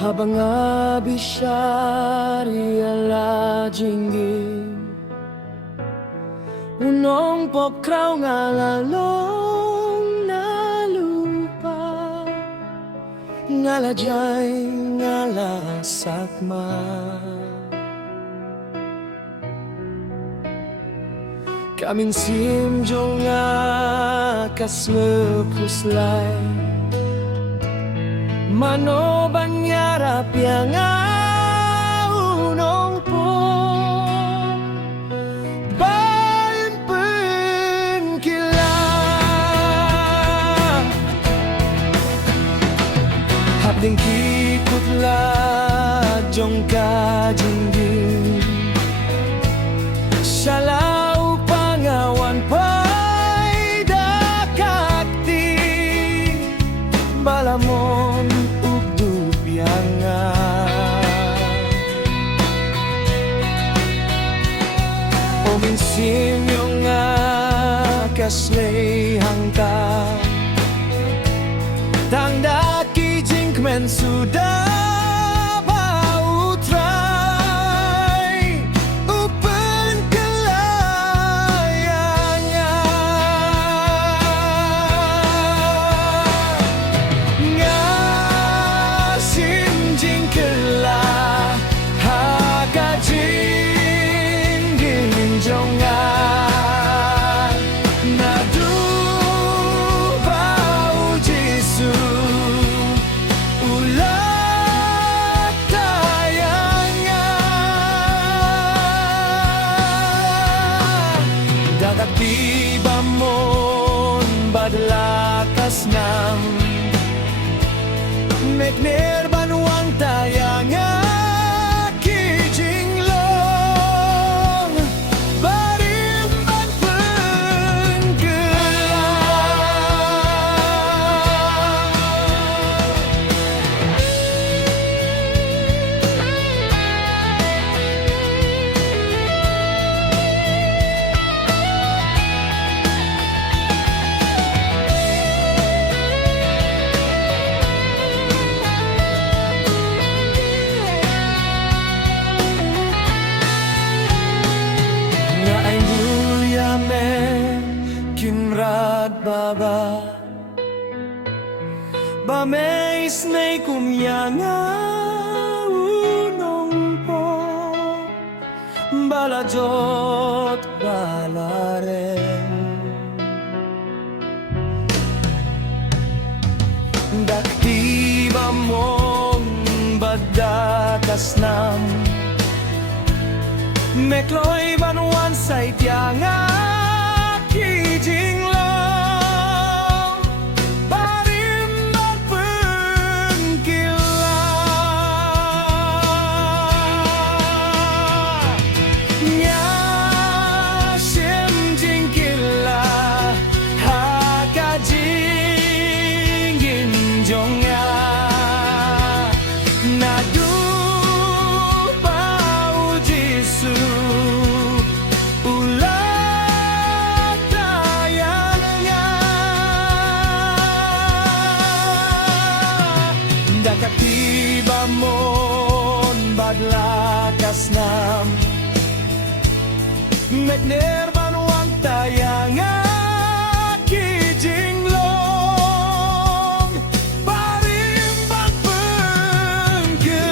habang abisyari ala jinggin unong pokraw nga lalong na lupa ngala jay ngala sakma kaming simjong nga kasmepuslay mano banyara pianga unong po bayan pengkila habding kikutla jong kajingging salau pangawan pay dakakti balamon Ominsim yung kaslay hangka tangda kijing kmen sudah bautray upen kelayanya ngasim jing kelah hagajing jongan nadu bau Jesu ulat tayangnya dadak tiba mon badlakas nam mekner banuang tayangnya baba bameis nay kumyanga unong po balajot balaren dakti bamong badakas nam mekloy banuan say tianga kijing Tiba mon badlakas nam mekner banuang tayanga kijing long parimbang penggerak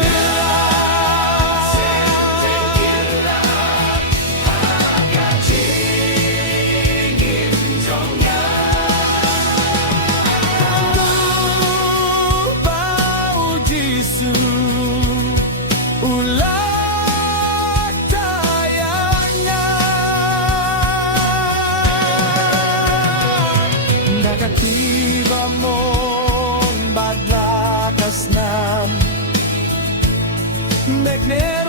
agajing jongnya ulat tayangnya nakatiba mong badlakas nam mekner